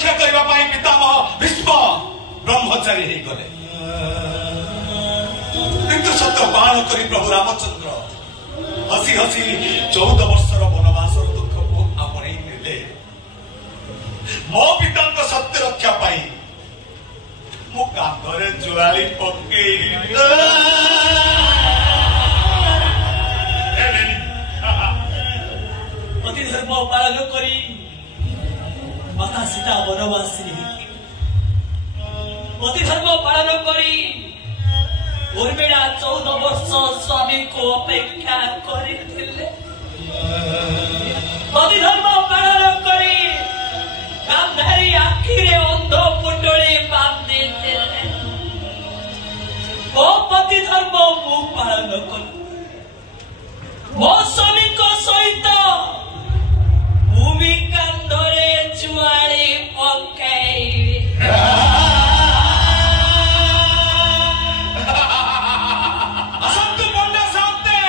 रक्षा करने पितामह भीष्म ब्रह्मचारी हो गले किंतु सत्य पालन कर प्रभु रामचंद्र हसी हसी 14 वर्षर वनवास दुख को आपणे नेले मो पिता सत्य रक्षा पाई मो कांधरे जुआली पके पति धर्म पालन करी माता सीता वनवासी पति धर्म पालन करी उर्मिला 14 वर्ष स्वामी को अपेक्षा करथिले पति धर्म पालन करी गांधारी आखिरे अंध पुटली बांधी देले मो पति धर्म मु पालन करी मो स्वामी को सहित भूमि कांधरे जुआली पकाई असंतु पंडा सामते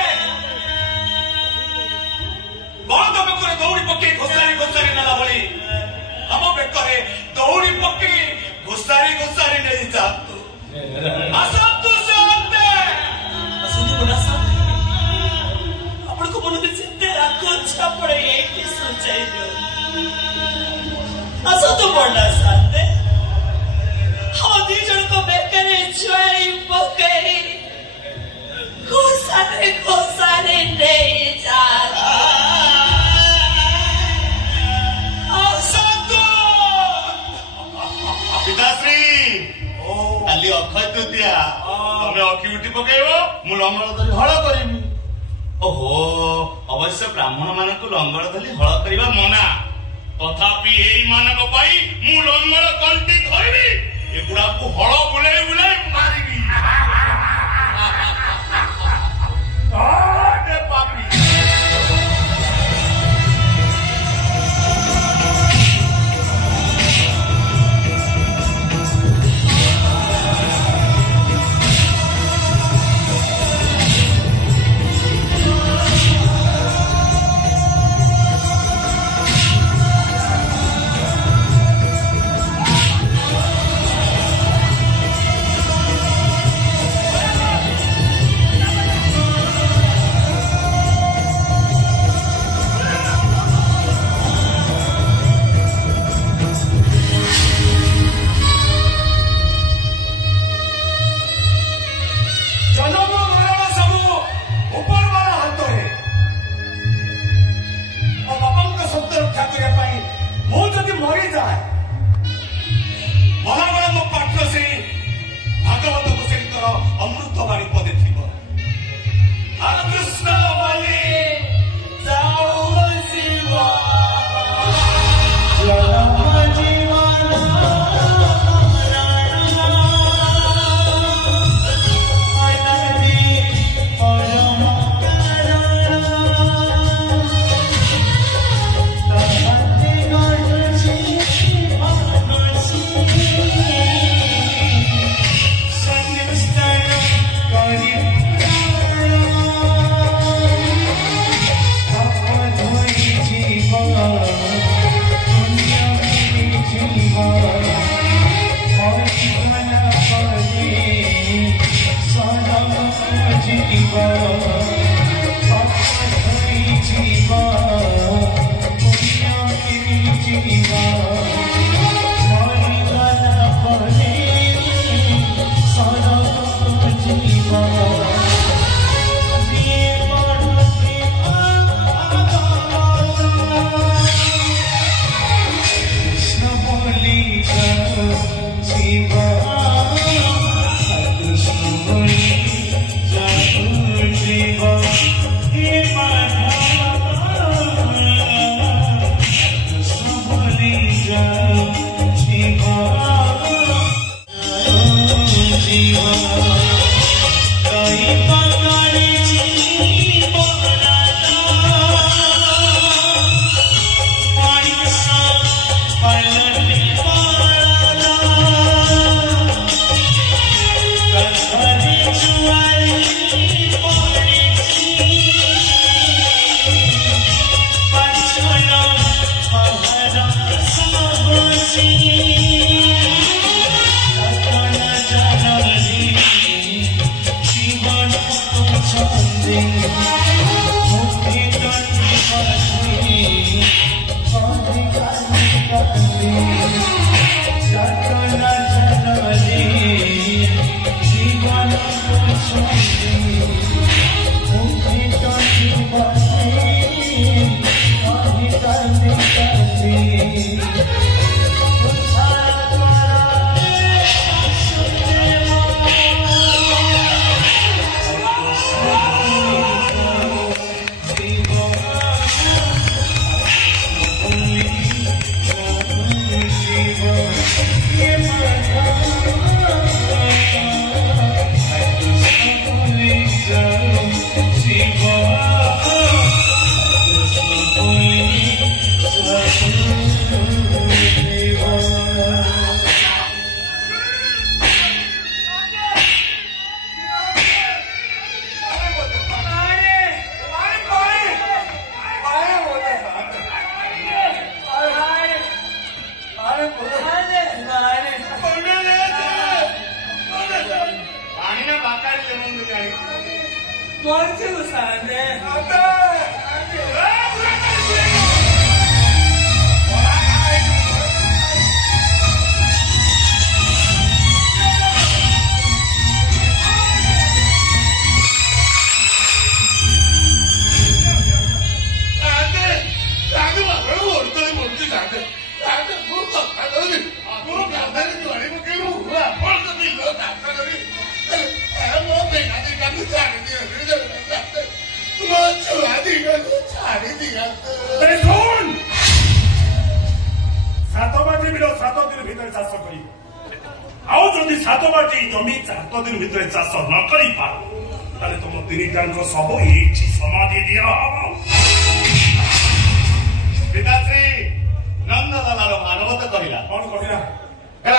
बहुत बेकर दौड़ी पके घोसारी घोसारी नाला भली हम बेकर दौड़ी पके घोसारी घोसारी नहीं जातु असंतु सामते असंतु पंडा सामते अपन को मन में चिंता रखो छपड़े एक सोचाई दो असंतु पंडा सामते हम दी जन को बेकरे जुआली पकाई घोसारे नहीं जाता पिताश्री काली अक्षय तृतीया तमे अखि उठी पकेइबो मु लंगल धरी हळ करिमि ओहो अवश्य ब्राह्मण मानक लंगल धरी हळ करिबा मना तथापि एई मानक पाई मु लंगल कंटी धरिबि एगुडा को हळ बुलाई बुलाई मारिबि आडे पापी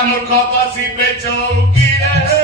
मूर्ख बसी पे चौकी रे